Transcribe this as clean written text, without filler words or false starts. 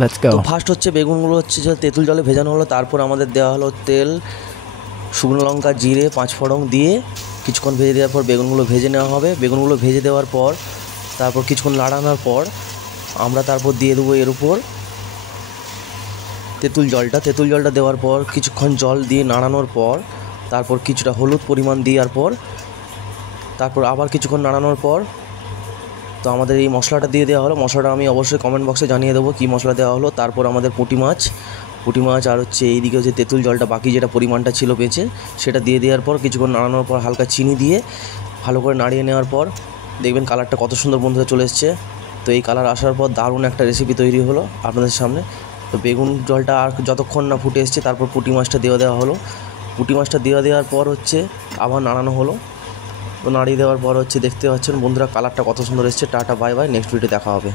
Let's go. তো first হচ্ছে বেগুনগুলো হচ্ছে যে তেঁতুল জলে ভেজানো হলো, তারপর আমাদের দেওয়া হলো তেল, শুকনো লঙ্কা, জিরে, পাঁচফোড়ন দিয়ে কিছুক্ষণ ভেজে দেওয়ার পর বেগুনগুলো ভেজে নেওয়া হবে। বেগুনগুলো ভেজে দেওয়ার পর তারপর কিছুক্ষণ নাড়ানোর পর আমরা তারপর দিয়ে দেবো এর উপর তেঁতুল জলটা দেওয়ার পর কিছুক্ষণ জল দিয়ে নাড়ানোর পর তারপর কিছুটা হলুদ পরিমাণ দেওয়ার পর তারপর আবার কিছুক্ষণ নাড়ানোর পর তো আমাদের এই মশলাটা দিয়ে দেওয়া হলো। মশলাটা আমি অবশ্যই কমেন্ট বক্সে জানিয়ে দেবো কী মশলা দেওয়া হলো। তারপর আমাদের পুঁটি মাছ আর হচ্ছে এইদিকে হচ্ছে তেঁতুল জলটা বাকি যেটা পরিমাণটা ছিল বেঁচে সেটা দিয়ে দেওয়ার পর কিছুক্ষণ নাড়ানোর পর হালকা চিনি দিয়ে ভালো করে নাড়িয়ে নেওয়ার পর দেখবেন কালারটা কত সুন্দর বন্ধুরা চলে এসছে। তো এই কালার আসার পর দারুণ একটা রেসিপি তৈরি হলো আপনাদের সামনে। তো বেগুন জলটা আর যতক্ষণ না ফুটে এসছে তারপর পুঁটি মাছটা দেওয়া হলো। পুঁটি মাছটা দেওয়ার পর হচ্ছে আবার নাড়ানো হলো। তো নাড়িয়ে দেওয়ার পর হচ্ছে দেখতে পাচ্ছেন বন্ধুরা কালারটা কত সুন্দর এসছে। Tata, bye bye, next video দেখা হবে।